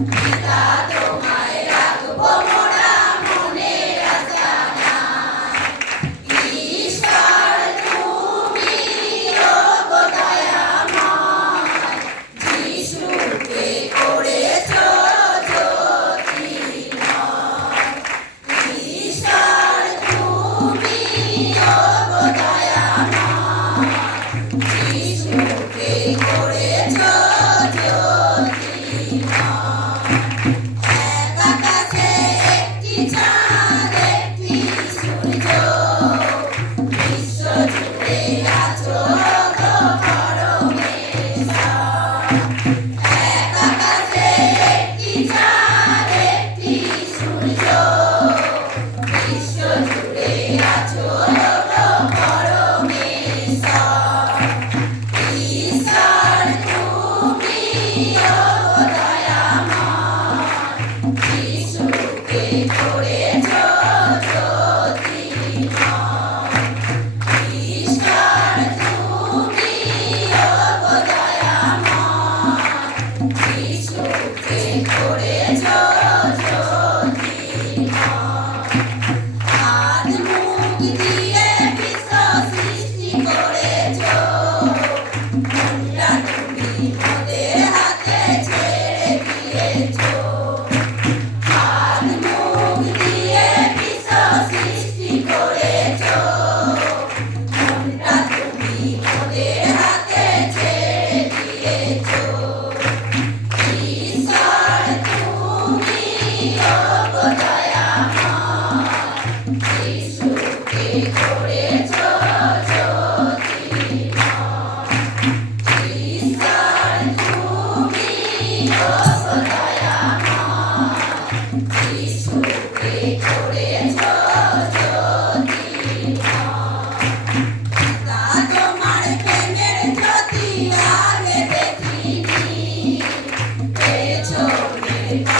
Obrigada. Thank you.